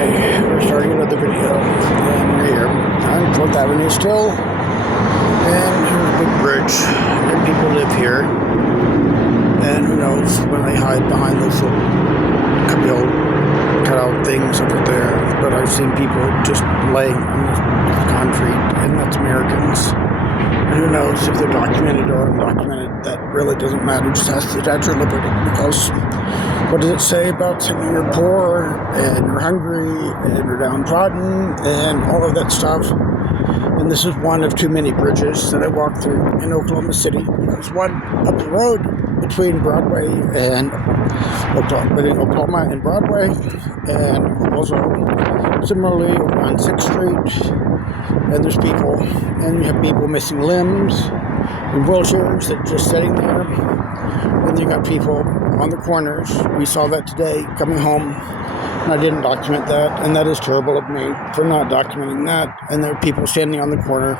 Okay, we're starting another video, and we're here on 4th Avenue still, and here's a big bridge, and people live here, and who knows when they hide behind those little cutout things over there. But I've seen people just laying on the concrete, and that's Americans. And who knows if they're documented or undocumented. That really doesn't matter. Just ask the Statue of Liberty, because what does it say about saying you're poor and you're hungry and you're downtrodden and all of that stuff? And this is one of too many bridges that I walk through in Oklahoma City. There's one up the road between Broadway and Oklahoma and Broadway, and also similarly on 6th Street. And there's people, and you have people missing limbs in wheelchairs that are just sitting there. And you got people on the corners. We saw that today coming home, and I didn't document that, and that is terrible of me for not documenting that. And there are people standing on the corner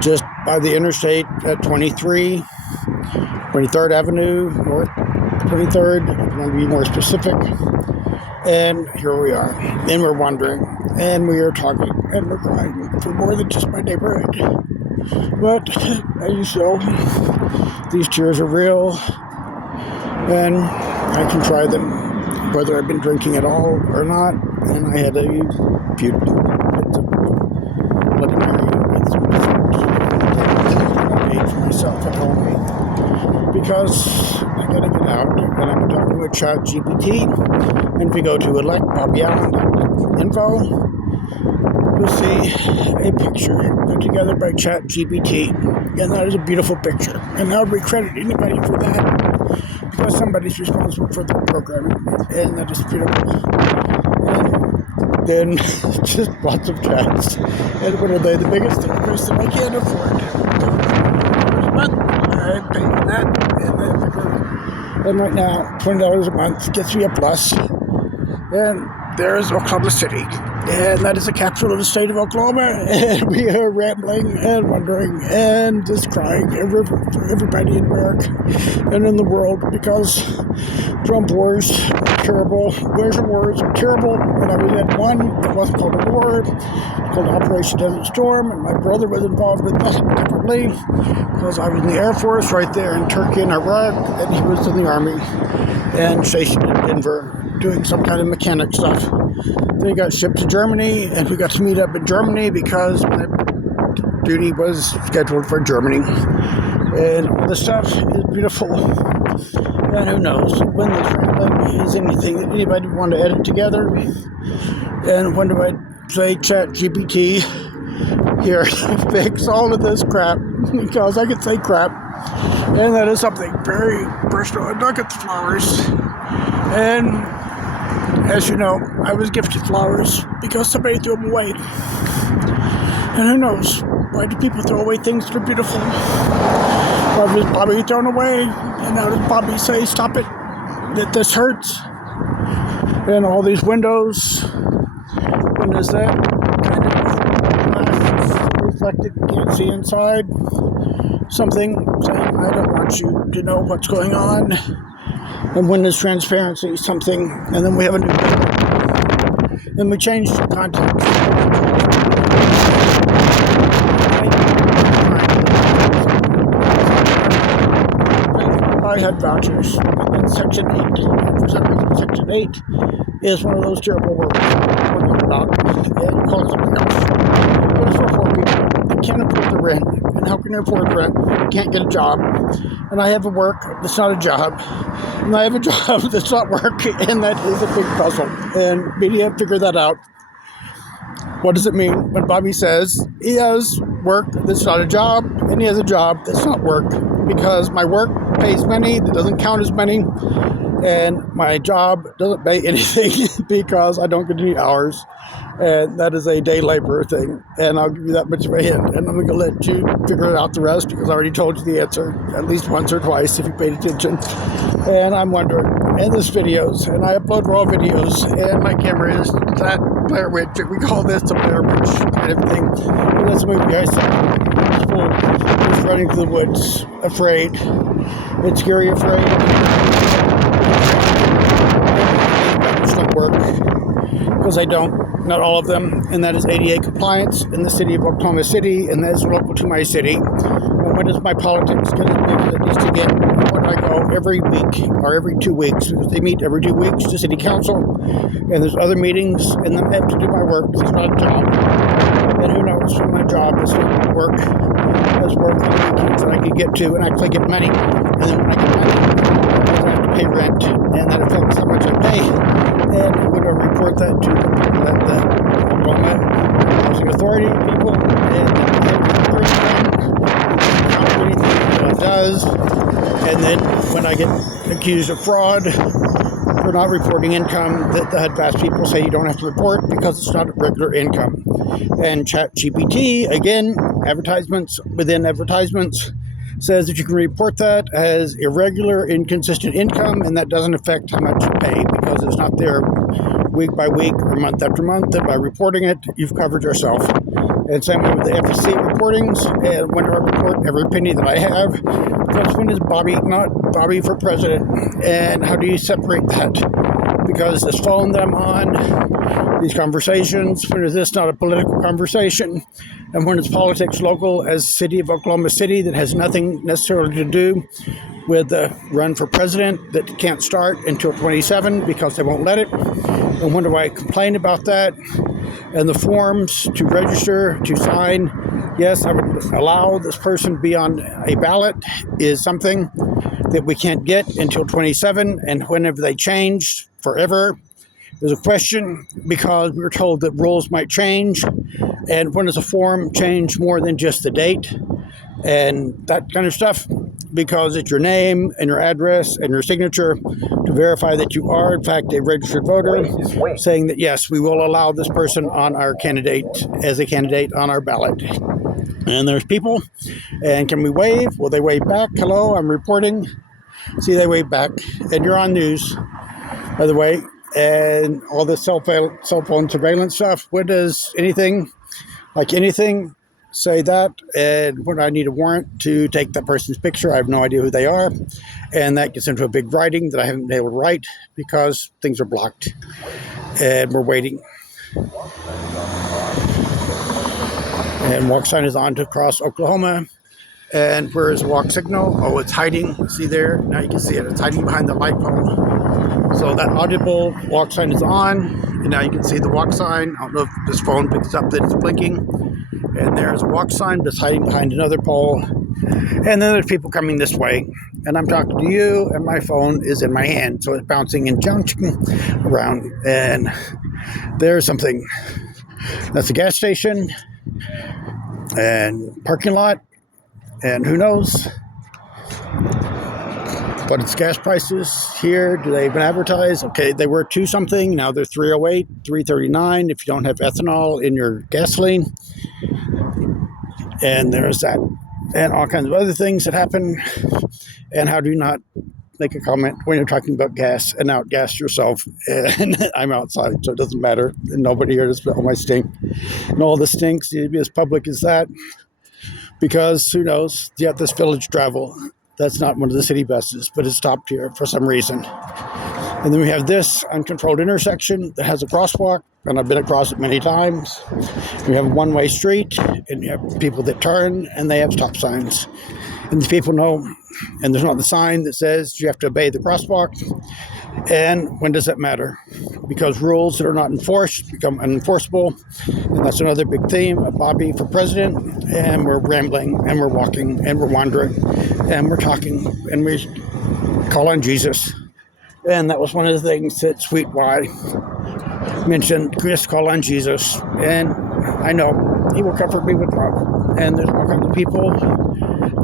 just by the interstate at 23rd Avenue, North 23rd, if you want to be more specific. And here we are, and we're wondering, and we are talking, and we're crying for more than just my neighborhood. But, as you saw, these tears are real, and I can try them, whether I've been drinking at all or not. And I had a few bits of Bloody Mary with some dessert I made for myself at home, because I gotta get out, and I'm talking with ChatGPT. And if you go to electbobbyallen.info, you'll see a picture put together by ChatGPT, and that is a beautiful picture. And I would recredit anybody for that, because somebody's responsible for their programming, and that is beautiful. And then just lots of cats. And what are they? The biggest increase that I can't afford. I'm paying that, and right now, $20 a month gets me a plus. And there's Oklahoma City, and that is the capital of the state of Oklahoma, and we are rambling and wondering and just crying for everybody in America and in the world, because Trump wars are terrible. Wars are terrible, and I was at one that wasn't called a war, called Operation Desert Storm, and my brother was involved with that differently, because I was in the Air Force right there in Turkey and Iraq, and he was in the Army and stationed in Denver doing some kind of mechanic stuff. Then he got shipped to Germany, and we got to meet up in Germany because my duty was scheduled for Germany. And all this stuff is beautiful. And who knows when this rambling is anything that anybody would want to edit together. And when do I say ChatGPT here fix all of this crap, because I can say crap, and that is something very personal. I don't get the flowers, and as you know, I was gifted flowers because somebody threw them away. And who knows, why do people throw away things that are beautiful? Why was Bobby thrown away? And now does Bobby say, stop it, that this hurts? And all these windows, when is that kind of glass reflected, you can't see inside? Something saying, I don't want you to know what's going on. And when there's transparency, something, and then we have a new thing. Then we change the context. I had vouchers, and then Section 8. And for some reason, Section 8 is one of those terrible words about and calls something else. But it's for poor people that can't afford the rent. And how can you afford rent? You can't get a job. And I have a work that's not a job. And I have a job that's not work. And that is a big puzzle. And media figure that out. What does it mean when Bobby says he has work that's not a job, and he has a job that's not work? Because my work pays money that doesn't count as money, and my job doesn't pay anything because I don't get any hours, and that is a day laborer thing, and I'll give you that much of a hint, and I'm going to let you figure out the rest, because I already told you the answer at least once or twice if you paid attention. And I'm wondering, and there's videos, and I upload raw videos, and my camera is that Blair Witch. We call this the Blair Witch kind of thing. And that's a movie I saw. It's running through the woods, afraid. It's scary, afraid. It's not work. because they don't, not all of them, and that is ADA compliance in the city of Oklahoma City, and that is local to my city. And when is my politics going to be that needs to get when I go every week or every 2 weeks, because they meet every 2 weeks to city council, and there's other meetings, and then I have to do my work because it's not a job. And who knows, my job is not work. It's work on the weekends that I could get to and actually get money. And then when I get money, I have to pay rent, and that affects how much I pay. And I'm going to report that to the people at the Oklahoma Housing Authority people, and every person count anything that it does. And then when I get accused of fraud for not reporting income, that the HUD-Pass people say you don't have to report because it's not a regular income. And ChatGPT, again, advertisements within advertisements, says that you can report that as irregular, inconsistent income, and that doesn't affect how much you pay because it's not there week by week or month after month. That by reporting it, you've covered yourself. And same way with the FEC reportings, and when I report every penny that I have, because when is Bobby not Bobby for president? And how do you separate that? Because this phone that I'm on, these conversations, when is this not a political conversation? And when it's politics local as city of Oklahoma City that has nothing necessarily to do with the run for president that can't start until 27 because they won't let it. And when do I complain about that? And the forms to register, to sign, yes, I would allow this person to be on a ballot is something that we can't get until 27, and whenever they change forever, there's a question because we were told that rules might change, and when does a form change more than just the date and that kind of stuff? Because it's your name and your address and your signature to verify that you are, in fact, a registered voter, saying that, yes, we will allow this person on our candidate as a candidate on our ballot. And there's people, and can we wave? Will they wave back? Hello, I'm reporting. See, they wave back. And you're on news, by the way. And all this cell phone surveillance stuff. What does anything say that? And when I need a warrant to take that person's picture, I have no idea who they are. And that gets into a big writing that I haven't been able to write because things are blocked. And we're waiting. And walk sign is on to cross Oklahoma. And where is the walk signal? Oh, it's hiding. See there? Now you can see it. It's hiding behind the light pole. So that audible walk sign is on. And now you can see the walk sign. I don't know if this phone picks up that it's blinking. And there's a walk sign that's hiding behind another pole. And then there's people coming this way. And I'm talking to you, and my phone is in my hand. So it's bouncing and jumping around. And there's something. That's a gas station and parking lot. And who knows? But it's gas prices here. Do they even advertise? Okay, they were 2 something. Now they're 308, 339 if you don't have ethanol in your gasoline. And there's that. And all kinds of other things that happen. And how do you not make a comment when you're talking about gas and outgas yourself? And I'm outside, so it doesn't matter. And nobody here to smell my stink. And all the stinks need to be as public as that. Because who knows? You have this village travel. That's not one of the city buses, but it's stopped here for some reason. And then we have this uncontrolled intersection that has a crosswalk, and I've been across it many times. We have a one-way street, and you have people that turn, and they have stop signs. And these people know, and there's not the sign that says you have to obey the crosswalk. And when does that matter? Because rules that are not enforced become unenforceable. And that's another big theme of Bobby for president. And we're rambling, and we're walking, and we're wandering, and we're talking, and we call on Jesus. And that was one of the things that Sweet Y mentioned. Chris, call on Jesus. And I know he will comfort me with love. And there's all kinds of people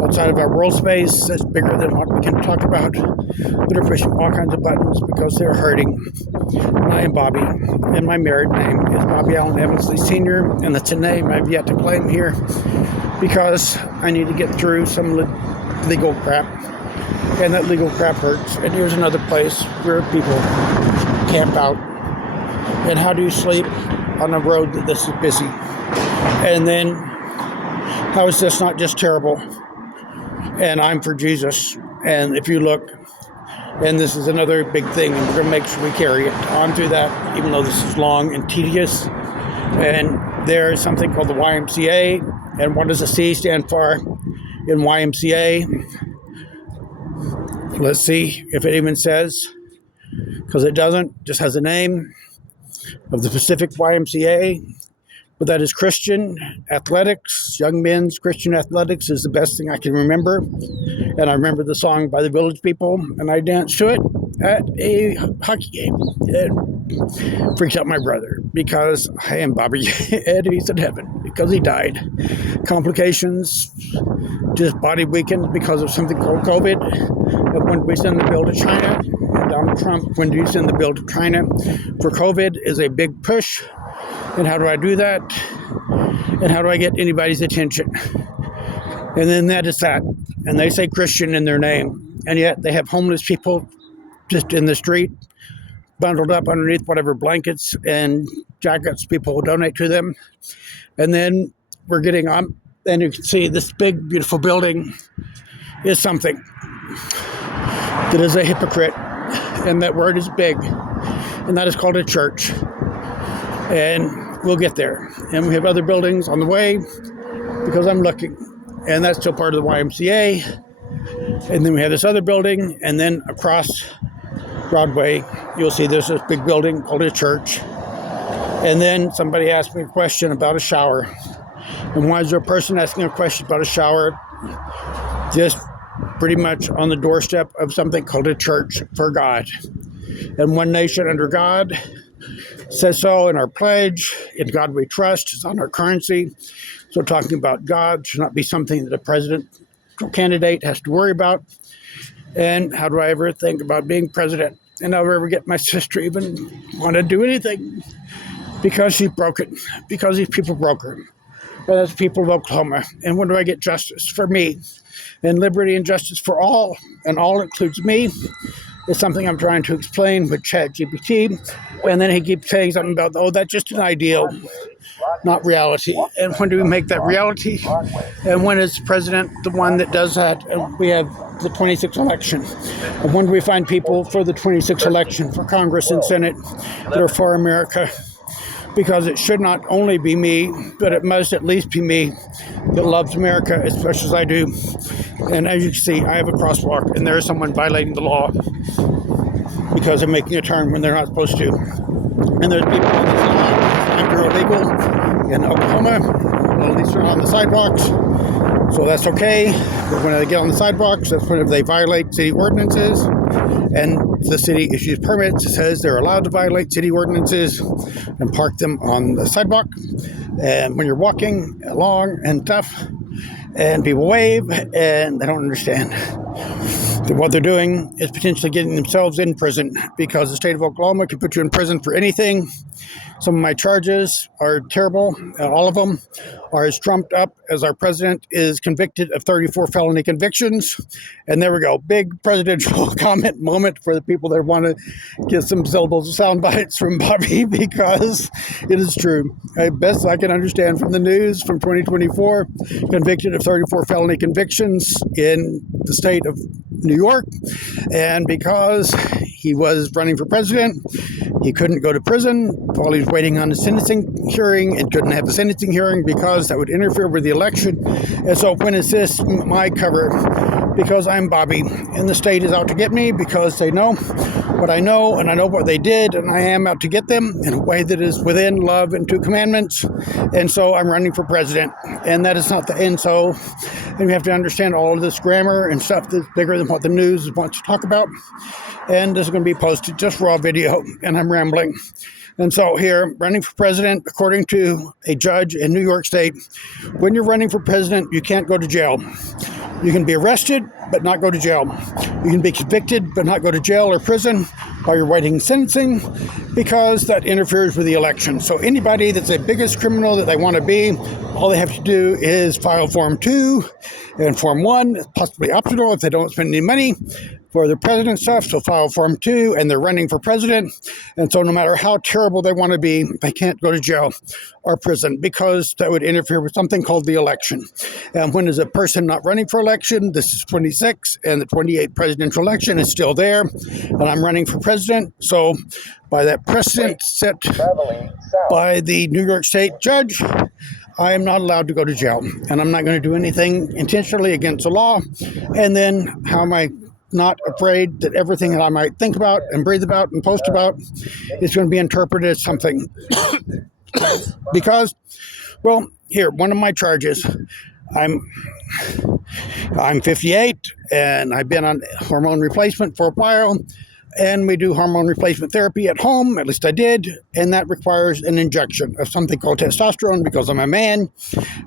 outside of our world space that's bigger than what we can talk about, that are pushing all kinds of buttons because they're hurting. And I am Bobby, and my married name is Bobby Allen Evansley Sr., and that's a name I've yet to claim here because I need to get through some legal crap, and that legal crap hurts. And here's another place where people camp out. And how do you sleep on a road that this is busy? And then how is this not just terrible? And I'm for Jesus. And if you look, And this is another big thing, and we're going to make sure we carry it on through that, even though this is long and tedious. And there is something called the YMCA. And what does the C stand for in YMCA? Let's see if it even says, because it doesn't, just has a name of the Pacific YMCA. But that is Christian Athletics. Young Men's Christian Athletics is the best thing I can remember. And I remember the song by the Village People, and I danced to it at a hockey game. It freaked out my brother because I am Bobby and he's in heaven because he died. Complications, just body weakened because of something called COVID. But when we send the bill to China, Donald Trump, when we send the bill to China for COVID is a big push. And how do I do that? And how do I get anybody's attention? And then that is that. And they say Christian in their name. And yet they have homeless people just in the street, bundled up underneath whatever blankets and jackets people will donate to them. And then we're getting on, and you can see this big, beautiful building is something that is a hypocrite. And that word is big. And that is called a church. And we'll get there. And we have other buildings on the way because I'm looking. And that's still part of the YMCA. And then we have this other building. And then across Broadway, you'll see there's this big building called a church. And then somebody asked me a question about a shower. And why is there a person asking a question about a shower? Just pretty much on the doorstep of something called a church for God. And one nation under God says so in our pledge. In God we trust. It's on our currency. So talking about God should not be something that a presidential candidate has to worry about. And how do I ever think about being president? And I'll ever get my sister even want to do anything because she's broken, because these people broke her. But that's the people of Oklahoma. And when do I get justice for me? And liberty and justice for all, and all includes me. It's something I'm trying to explain with ChatGPT. And then he keeps saying something about, oh, that's just an ideal, not reality. And when do we make that reality? And when is president the one that does that? And we have the 26th election. And when do we find people for the 26th election for Congress and Senate that are for America? Because it should not only be me, but it must at least be me that loves America as much as I do. And as you can see, I have a crosswalk, and there is someone violating the law because they're making a turn when they're not supposed to. And there's people in this law that are illegal in Oklahoma. Well, at least they're on the sidewalks, so that's okay. But when they get on the sidewalks, that's whenever they violate city ordinances. And the city issues permits. It says they're allowed to violate city ordinances and park them on the sidewalk. And when you're walking along and stuff, and people wave, and they don't understand that what they're doing is potentially getting themselves in prison, because the state of Oklahoma can put you in prison for anything. Some of my charges are terrible. All of them are as trumped up as our president is convicted of 34 felony convictions. And there we go. Big presidential comment moment for the people that want to get some syllables of sound bites from Bobby, because it is true. Best I can understand from the news from 2024, convicted of 34 felony convictions in the state of New York. And because he was running for president, he couldn't go to prison while he was waiting on the sentencing hearing, and couldn't have the sentencing hearing because that would interfere with the election. And so when is this my cover? Because I'm Bobby, and the state is out to get me because they know what I know, and I know what they did, and I am out to get them in a way that is within love and two commandments. And so I'm running for president, and that is not the end. So, and we have to understand all of this grammar and stuff that's bigger than what the news wants to talk about. And this is going to be posted just raw video, and I'm rambling. And so here, running for president, according to a judge in New York State, when you're running for president, you can't go to jail. You can be arrested, but not go to jail. You can be convicted, but not go to jail or prison while you're waiting sentencing, because that interferes with the election. So anybody that's the biggest criminal that they want to be, all they have to do is file Form 2 and Form 1, possibly optional if they don't spend any money. for the president stuff, so file Form 2, and they're running for president. And so no matter how terrible they want to be, they can't go to jail or prison because that would interfere with something called the election. And when is a person not running for election? This is 26, and the 28th presidential election is still there, and I'm running for president. So by that precedent set by the New York State judge, I am not allowed to go to jail, and I'm not going to do anything intentionally against the law. And then how am I not afraid that everything that I might think about and breathe about and post about is going to be interpreted as something? Because, well, here, one of my charges, I'm 58, and I've been on hormone replacement for a while. And we do hormone replacement therapy at home, at least I did, and that requires an injection of something called testosterone because I'm a man.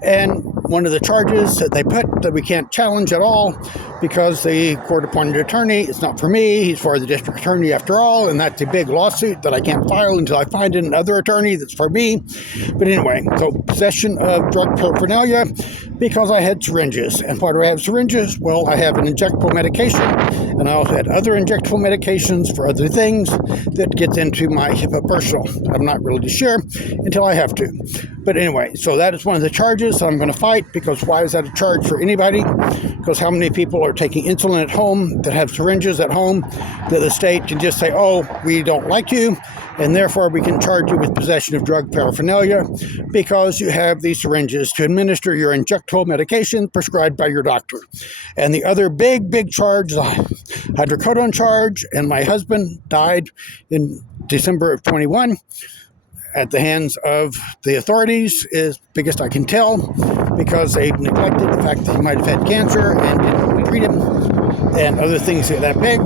And one of the charges that they put that we can't challenge at all because the court-appointed attorney, it's not for me, he's for the district attorney after all, and that's a big lawsuit that I can't file until I find another attorney that's for me. But anyway, so possession of drug paraphernalia because I had syringes. And why do I have syringes? Well, I have an injectable medication, and I also had other injectable medications for other things that gets into my HIPAA personal. I'm not really sure until I have to. But anyway, so that is one of the charges that I'm going to fight, because why is that a charge for anybody? Because how many people are taking insulin at home that have syringes at home that the state can just say, oh, we don't like you, and therefore we can charge you with possession of drug paraphernalia because you have these syringes to administer your injectable medication prescribed by your doctor. And the other big charge, the hydrocodone charge, and my husband died in December of 21 at the hands of the authorities, is biggest I can tell, because they neglected the fact that he might have had cancer and didn't treat him and other things that big.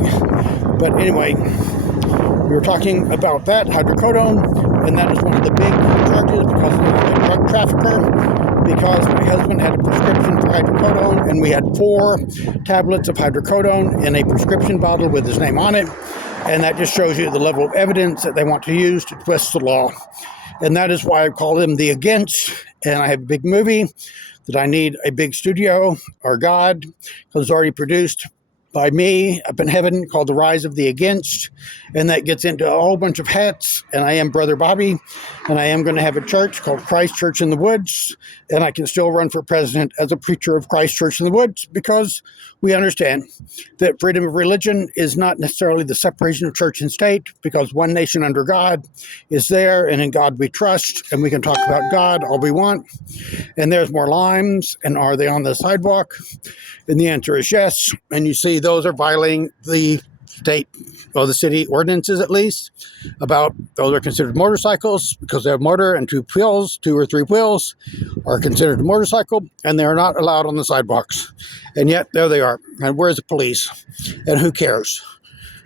But anyway, we were talking about that, hydrocodone, and that is one of the big charges because he was a drug trafficker, because my husband had a prescription for hydrocodone, and we had 4 tablets of hydrocodone in a prescription bottle with his name on it. And that just shows you the level of evidence that they want to use to twist the law. And that is why I call him the Against. And I have a big movie that I need a big studio or God, because it's already produced by me up in heaven, called The Rise of the Against. And that gets into a whole bunch of hats. And I am Brother Bobby. And I am going to have a church called Christ Church in the Woods. And I can still run for president as a preacher of Christ Church in the Woods, because we understand that freedom of religion is not necessarily the separation of church and state, because one nation under God is there, and in God we trust, and we can talk about God all we want. And there's more limes, and are they on the sidewalk? And the answer is yes. And you see those are violating the state, well, the city ordinances at least, about those are considered motorcycles because they have motor and 2 wheels, 2 or 3 wheels are considered a motorcycle, and they are not allowed on the sidewalks. And yet there they are. And where's the police? And who cares?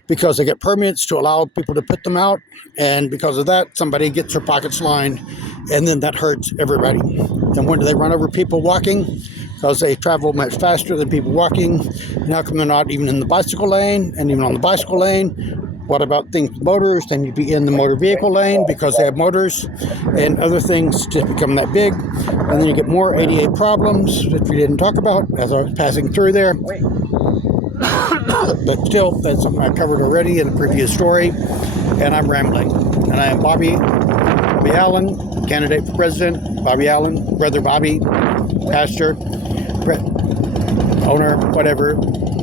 Because they get permits to allow people to put them out, and because of that, somebody gets their pockets lined, and then that hurts everybody. And when do they run over people walking? Because they travel much faster than people walking. And how come they're not even in the bicycle lane? And even on the bicycle lane, what about things with motors? They need to be in the motor vehicle lane because they have motors, and other things just become that big. And then you get more ADA problems that we didn't talk about as I was passing through there. But still, that's something I covered already in a previous story, and I'm rambling. And I am Bobby Allen, candidate for president. Bobby Allen, Brother Bobby, pastor, owner, whatever.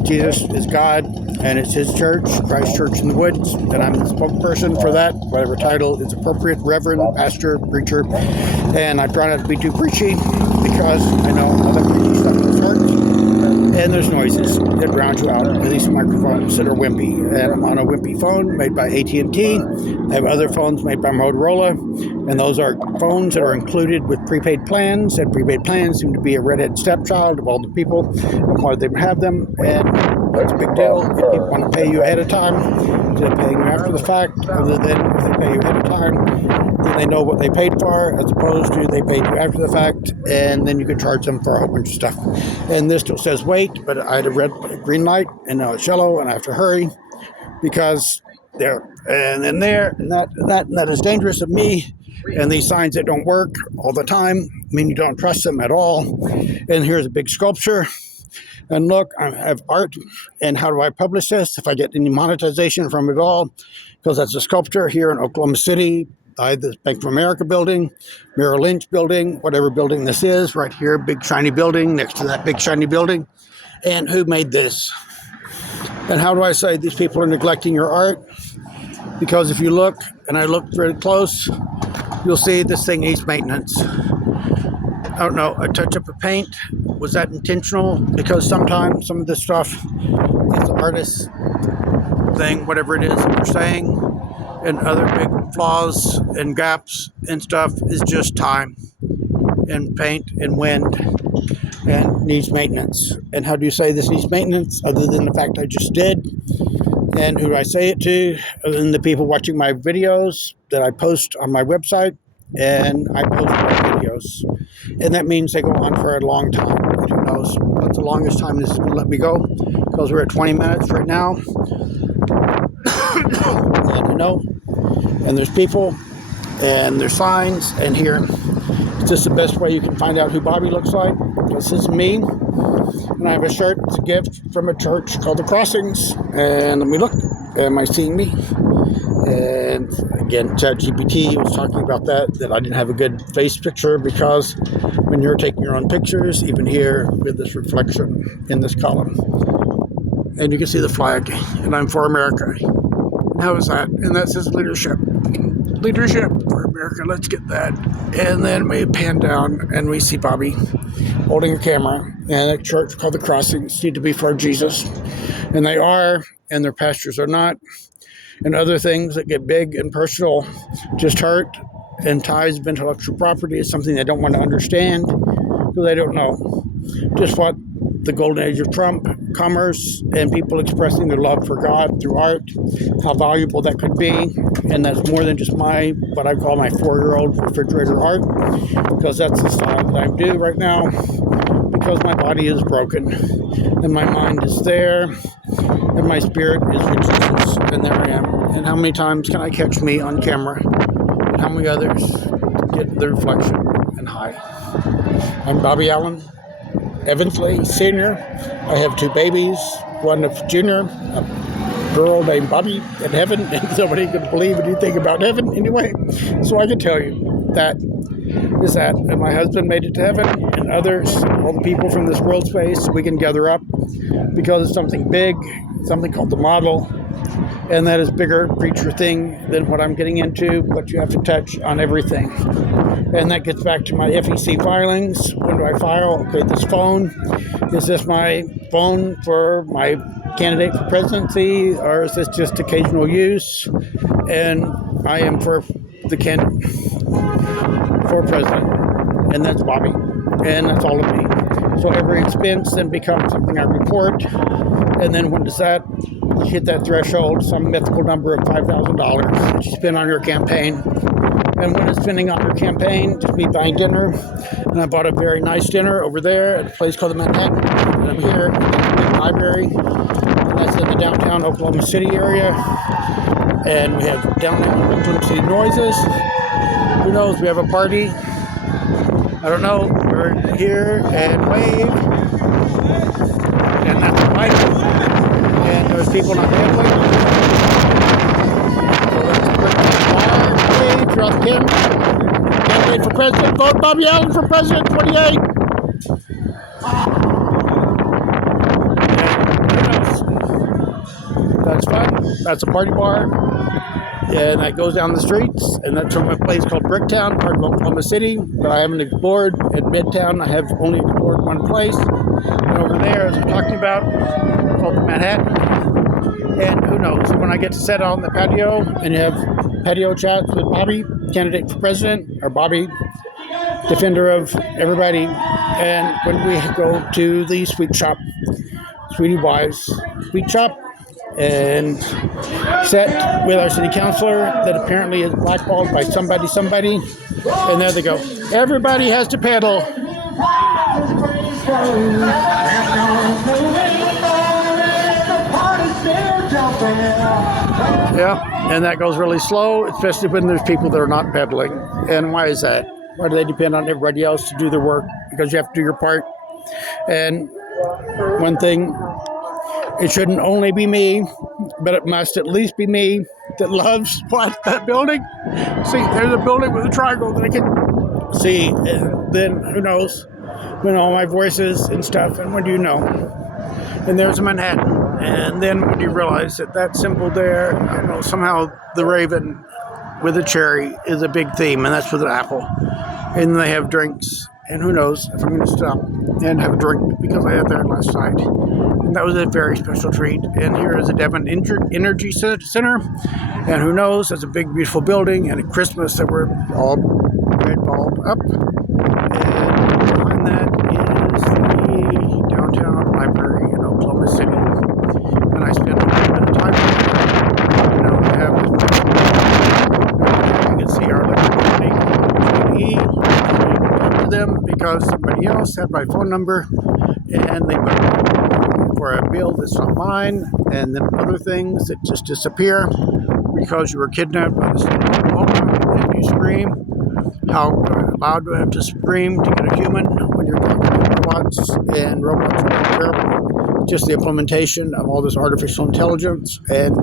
Jesus is God, and it's his church, Christ Church in the Woods, and I'm the spokesperson for that, whatever title is appropriate, reverend, pastor, preacher. And I try not to be too preachy because I know other preachy stuff is hard. And there's noises that drown you out, at least microphones that are wimpy. And I'm on a wimpy phone made by AT&T. I have other phones made by Motorola, and those are phones that are included with prepaid plans, and prepaid plans seem to be a redhead stepchild of all the people and why they have them. And that's a big deal. If people want to pay you ahead of time instead of paying you after the fact, other than if they pay you ahead of time, then they know what they paid for, as opposed to they paid you after the fact, and then you can charge them for a whole bunch of stuff. And this still says wait, but I had a green light, and now it's yellow, and I have to hurry because there and then there, and that is dangerous of me. And these signs that don't work all the time mean you don't trust them at all. And here's a big sculpture. And look, I have art, and how do I publish this? If I get any monetization from it all, because that's a sculptor here in Oklahoma City, by the Bank of America building, Merrill Lynch building, whatever building this is, right here, big shiny building next to that big shiny building. And who made this? And how do I say these people are neglecting your art? Because if you look, and I look very close, you'll see this thing needs maintenance. I don't know, a touch up of paint, was that intentional? Because sometimes some of this stuff is the artist's thing, whatever it is that they're saying, and other big flaws and gaps and stuff is just time and paint and wind and needs maintenance. And how do you say this needs maintenance other than the fact I just did? And who do I say it to other than the people watching my videos that I post on my website? And I post my videos. And that means they go on for a long time. And who knows what's the longest time this is going to let me go? Because we're at 20 minutes right now. And you know, and there's people, and there's signs, and here, it's just the best way you can find out who Bobby looks like. This is me, and I have a shirt, it's a gift from a church called The Crossings, and let me look, am I seeing me? And again, ChatGPT was talking about that I didn't have a good face picture, because when you're taking your own pictures, even here with this reflection in this column, and you can see the flag, and I'm for America. How is that? And that says leadership. Leadership for America. Let's get that. And then we pan down and we see Bobby holding a camera. And a church called The Crossings need to be for Jesus. And they are, and their pastors are not. And other things that get big and personal just hurt. And ties of intellectual property is something they don't want to understand, because they don't know just what the golden age of Trump, commerce, and people expressing their love for God through art, how valuable that could be. And that's more than just what I call my 4-year-old refrigerator art, because that's the style that I do right now, because my body is broken, and my mind is there, and my spirit is with Jesus, and there I am. And how many times can I catch me on camera, and how many others get the reflection and hi. I'm Bobby Allen, Evansley Sr. I have 2 babies, one of Junior, a girl named Bobby in heaven, and somebody could believe anything about heaven anyway. So I can tell you that is that. And my husband made it to heaven, and others, all the people from this world space, we can gather up, because it's something big, something called the model, and that is bigger creature thing than what I'm getting into, but you have to touch on everything. And that gets back to my FEC filings. When do I file? Okay, this phone. Is this my phone for my candidate for presidency, or is this just occasional use? And I am for the candidate for president, and that's Bobby, and that's all of me. So every expense then becomes something I report, and then when does that hit that threshold, some mythical number of $5,000 that you spend on your campaign? And when it's spending on your campaign, just me buying dinner, and I bought a very nice dinner over there at a place called the Manhattan, and I'm here in the big library, and that's in the downtown Oklahoma City area, and we have downtown Oklahoma City noises. Who knows, we have a party, I don't know, we're here and wave, and that's the Bible, and there's people not gambling. Throughout the camera. Candidate for president. Vote Bobby Allen for president 28. That's fun. That's a party bar. And that goes down the streets. And that's from a place called Bricktown, part of Oklahoma City. But I haven't explored. At Midtown, I have only explored one place. And over there, as I'm talking about, called the Manhattan. And who knows, when I get to sit on the patio and have patio chats with Bobby, candidate for president, or Bobby, defender of everybody, and when we go to the sweet shop, Sweetie Wise sweet shop, and sit with our city councilor that apparently is blackballed by somebody, and there they go. Everybody has to pedal. Yeah, and that goes really slow, especially when there's people that are not pedaling. And why is that? Why do they depend on everybody else to do their work? Because you have to do your part. And one thing, it shouldn't only be me, but it must at least be me that loves what, that building. See, there's a building with a triangle that I can see, and then who knows when all my voices and stuff, and what do you know? And there's a Manhattan, and then when you realize that that symbol there, I know somehow the raven with a cherry is a big theme, and that's with an apple. And they have drinks, and who knows if I'm going to stop and have a drink because I had that last night. And that was a very special treat. And here is a Devon Energy Center, and who knows, it's a big, beautiful building, and at Christmas that we're all red balled up. And behind that is the downtown library in Oklahoma City. And I spent a little bit of time there. You know, I have, you can see our library talk to them because somebody else had my phone number, and they put for a bill that's not mine, and then other things that just disappear because you were kidnapped by the state of Oklahoma, and you scream. How loud do I have to scream to get a human when you're talking to robots? And robots are terrible. Just the implementation of all this artificial intelligence, and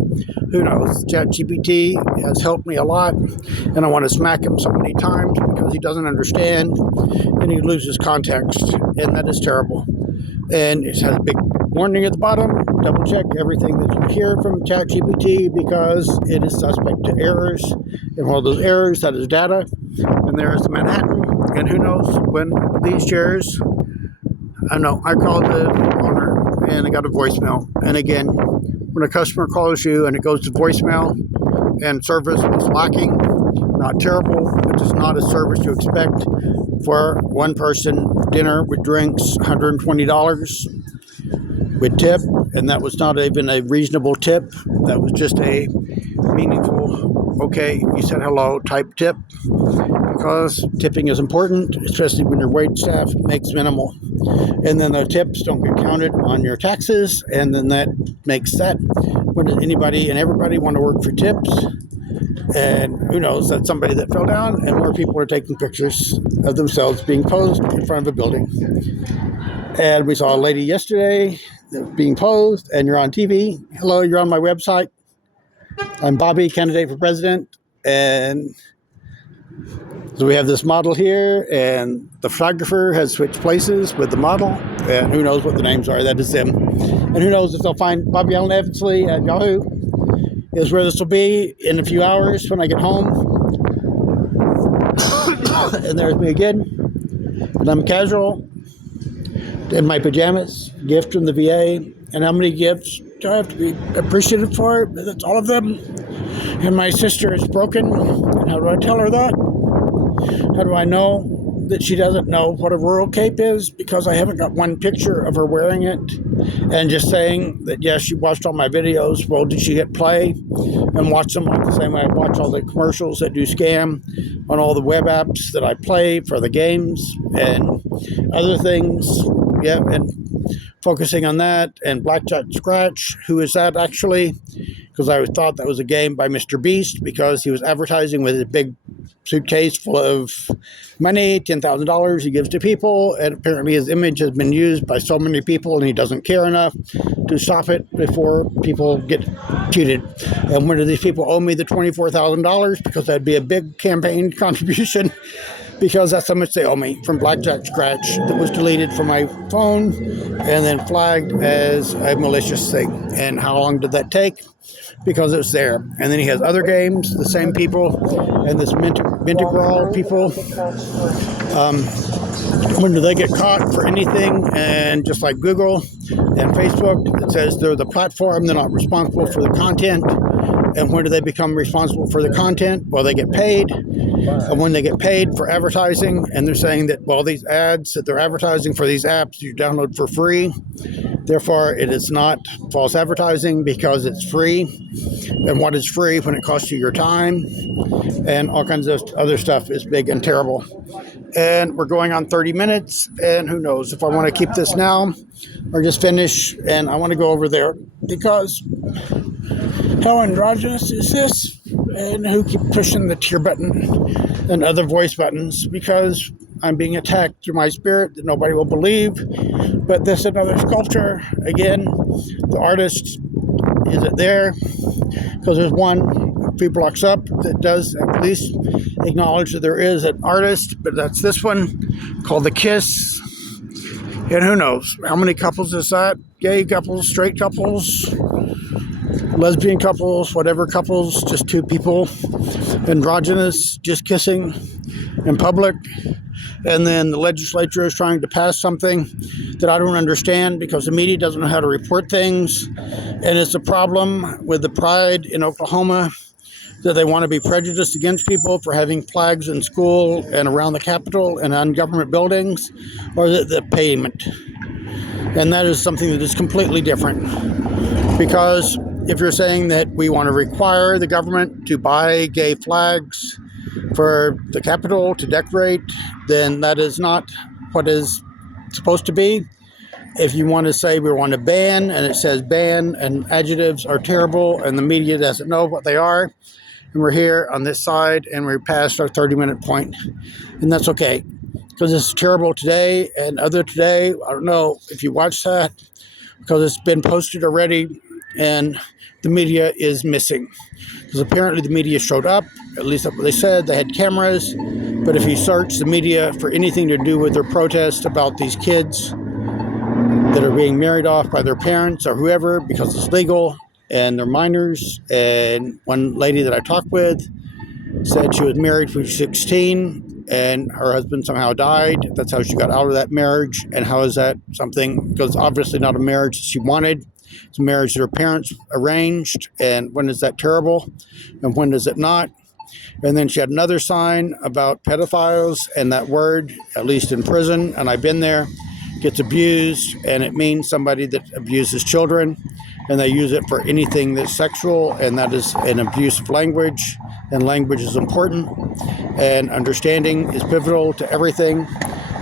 who knows, ChatGPT has helped me a lot, and I want to smack him so many times because he doesn't understand and he loses context, and that is terrible. And it has a big warning at the bottom. Double check everything that you hear from ChatGPT because it is suspect to errors. And one of those errors, that is data. And there is the Manhattan. And who knows when these chairs, I know, I called the owner and I got a voicemail. And again, when a customer calls you and it goes to voicemail and service was lacking, not terrible, but just not a service you expect for one person, dinner with drinks, $120 with tip, and that was not even a reasonable tip. That was just a meaningful, okay, you said hello type tip, because tipping is important, especially when your wait staff makes minimal. And then the tips don't get counted on your taxes, and then that makes that. When does anybody and everybody want to work for tips? And who knows, that's somebody that fell down, and more people are taking pictures of themselves being posed in front of a building. And we saw a lady yesterday being posed, and you're on TV. Hello, you're on my website. I'm Bobby, candidate for president. And so we have this model here, and the photographer has switched places with the model, and who knows what the names are. That is them. And who knows if they'll find Bobby Allen Evansley at Yahoo is where this will be in a few hours when I get home. And there's me again. And I'm casual in my pajamas, gift from the VA. And how many gifts do I have to be appreciative for? That's all of them. And my sister is broken. And how do I tell her that? How do I know that she doesn't know what a rural cape is? Because I haven't got one picture of her wearing it. And just saying that, yes, she watched all my videos. Well, did she hit play and watch them like the same way I watch all the commercials that do scam on all the web apps that I play for the games and other things? Yeah, and focusing on that. And Blackjack Scratch, who is that actually? Because I thought that was a game by Mr. Beast because he was advertising with his big suitcase full of money, $10,000 he gives to people, and apparently his image has been used by so many people and he doesn't care enough to stop it before people get cheated. And when do these people owe me the $24,000? Because that'd be a big campaign contribution, because that's how much they owe me from Blackjack Scratch that was deleted from my phone and then flagged as a malicious thing. And how long did that take? Because it was there. And then he has other games, the same people, and this Mintigral people. When do they get caught for anything? And just like Google and Facebook, it says they're the platform, they're not responsible for the content. And when do they become responsible for the content? Well, they get paid. And when they get paid for advertising, and they're saying that, well, these ads that they're advertising for these apps you download for free, therefore it is not false advertising because it's free. And what is free when it costs you your time and all kinds of other stuff is big and terrible. And we're going on 30 minutes, and who knows if I want to keep this now or just finish. And I want to go over there because how androgynous is this? And who keep pushing the tier button and other voice buttons? Because I'm being attacked through my spirit that nobody will believe. But this is another sculpture. Again, the artist isn't there because there's one a few blocks up that does at least acknowledge that there is an artist, but that's this one called The Kiss. And who knows how many couples is that? Gay couples, straight couples, lesbian couples, whatever couples, just two people, androgynous, just kissing in public. And then the legislature is trying to pass something that I don't understand because the media doesn't know how to report things. And it's a problem with the pride in Oklahoma that they want to be prejudiced against people for having flags in school and around the Capitol and on government buildings, or the payment. And that is something that is completely different. Because if you're saying that we want to require the government to buy gay flags for the Capitol to decorate, then that is not what is supposed to be. If you want to say we want to ban, and it says ban, and adjectives are terrible, and the media doesn't know what they are, and we're here on this side, and we're past our 30-minute point, and that's okay. Because it's terrible today, and other today, I don't know if you watched that, because it's been posted already, and the media is missing. Because apparently the media showed up, at least that's what they said, they had cameras, but if you search the media for anything to do with their protest about these kids that are being married off by their parents or whoever because it's legal, and they're minors, and one lady that I talked with said she was married when she was 16, and her husband somehow died. That's how she got out of that marriage. And how is that something? Because obviously not a marriage that she wanted. It's a marriage that her parents arranged. And when is that terrible? And when is it not? And then she had another sign about pedophiles, and that word, at least in prison, and I've been there, gets abused, and it means somebody that abuses children, and they use it for anything that's sexual, and that is an abuse of language. And language is important, and understanding is pivotal to everything.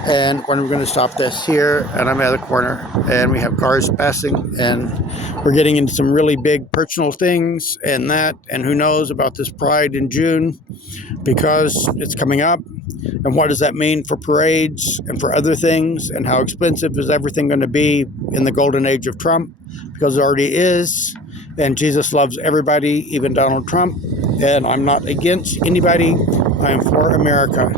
And when we're going to stop this here, and I'm at the corner, and we have cars passing, and we're getting into some really big personal things, and who knows about this Pride in June, because it's coming up. And what does that mean for parades and for other things? And how expensive is everything going to be in the golden age of Trump? Because it already is. And Jesus loves everybody, even Donald Trump. And I'm not against anybody. I am for America.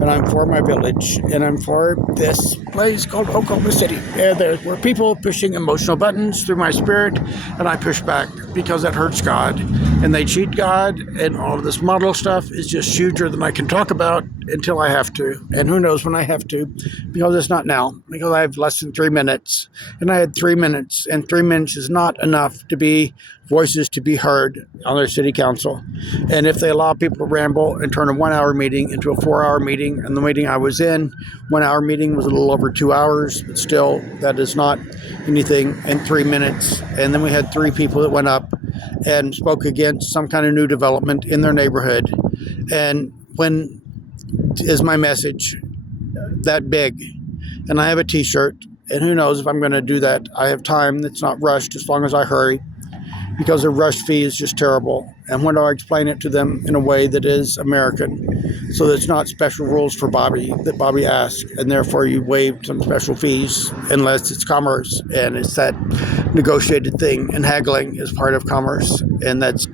And I'm for my village. And I'm for this place called Oklahoma City. And there were people pushing emotional buttons through my spirit. And I push back because that hurts God. And they cheat God. And all of this model stuff is just huger than I can talk about until I have to. And who knows when I have to. Because it's not now. Because I have less than 3 minutes. And I had 3 minutes. And 3 minutes is not enough to be voices to be heard on their city council. And if they allow people to ramble and turn a 1-hour meeting into a 4-hour meeting, and the meeting I was in, 1-hour meeting was a little over 2 hours, but still, that is not anything in 3 minutes. And then we had 3 people that went up and spoke against some kind of new development in their neighborhood. And when is my message that big? And I have a t-shirt, and who knows if I'm going to do that. I have time that's not rushed as long as I hurry, because the rush fee is just terrible. And when do I explain it to them in a way that is American, so that it's not special rules for Bobby that Bobby asked, and therefore you waive some special fees unless it's commerce, and it's that negotiated thing, and haggling is part of commerce, and that's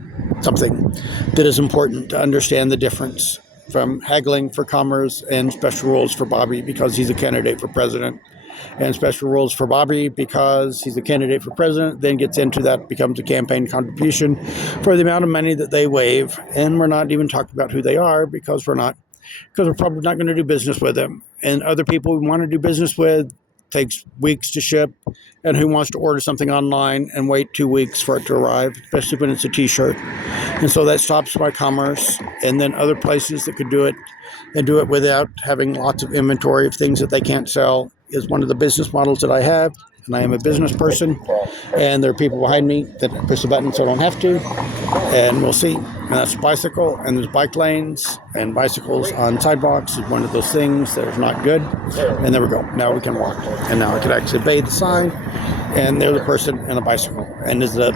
something that is important to understand the difference from haggling for commerce and special rules for Bobby because he's a candidate for president. And special rules for Bobby because he's a candidate for president, then gets into that, becomes a campaign contribution for the amount of money that they waive. And we're not even talking about who they are because we're probably not going to do business with them. And other people we want to do business with takes weeks to ship. And who wants to order something online and wait 2 weeks for it to arrive, especially when it's a t-shirt. And so that stops my commerce. And then other places that could do it and do it without having lots of inventory of things that they can't sell is one of the business models that I have. And I am a business person, and there are people behind me that push the button so I don't have to, and we'll see. And that's bicycle, and there's bike lanes, and bicycles on sidewalks is one of those things that is not good. And there we go. Now we can walk, and now I can actually obey the sign, and there's a person and a bicycle. And there's a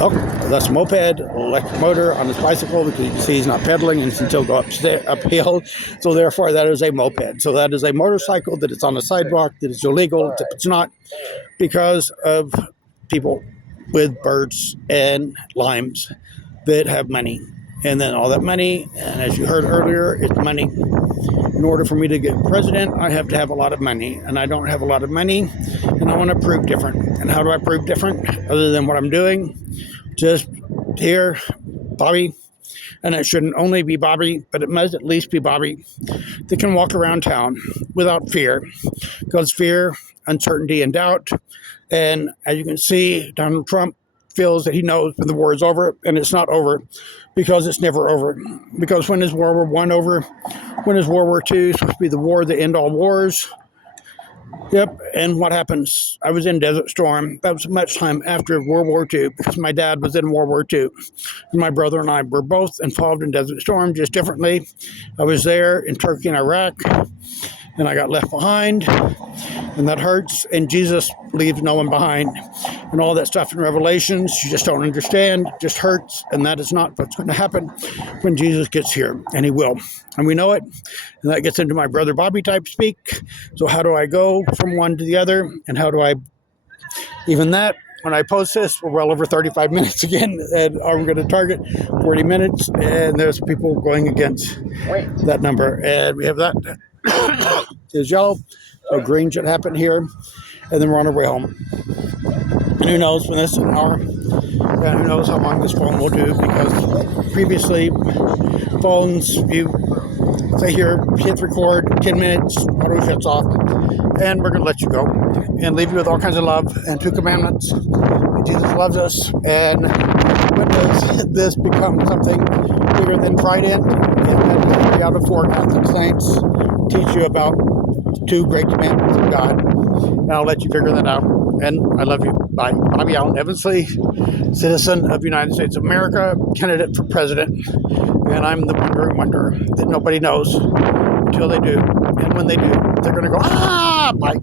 Oh, that's a moped, electric motor on his bicycle, because you can see he's not pedaling and can still go uphill. So therefore, that is a moped. So that is a motorcycle that is on the sidewalk, that is illegal. It's not, because of people with birds and limes that have money. And then all that money, and as you heard earlier, it's money. In order for me to get president, I have to have a lot of money, and I don't have a lot of money, and I want to prove different. And how do I prove different other than what I'm doing? Just here, Bobby, and it shouldn't only be Bobby, but it must at least be Bobby that can walk around town without fear, because fear, uncertainty, and doubt. And as you can see, Donald Trump feels that he knows when the war is over, and it's not over, because it's never over. Because when is World War I over? When is World War II supposed to be the war that end all wars? Yep, and what happens? I was in Desert Storm. That was much time after World War II, because my dad was in World War II. And my brother and I were both involved in Desert Storm, just differently. I was there in Turkey and Iraq, and I got left behind, and that hurts, and Jesus leaves no one behind. And all that stuff in Revelations, you just don't understand, it just hurts, and that is not what's going to happen when Jesus gets here, and he will. And we know it, and that gets into my brother Bobby type speak. So how do I go from one to the other, and how do I, even that, when I post this, we're well over 35 minutes again, and are we going to target 40 minutes, and there's people going against that number, and we have that. Is yellow, so green should happen here, and then we're on our way home. And who knows when this is an hour, and who knows how long this phone will do, because previously phones, you say here, hit record, 10 minutes, auto shuts off, and we're going to let you go and leave you with all kinds of love and 2 commandments. Jesus loves us, and when does this become something bigger than Pride In? And that is 3 out of 4 Catholic saints teach you about 2 great commandments of God, and I'll let you figure that out. And I love you. Bye. Bobby Allen Evansley, citizen of the United States of America, candidate for president, and I'm the wonder that nobody knows until they do. And when they do, they're going to go, ah! Bye.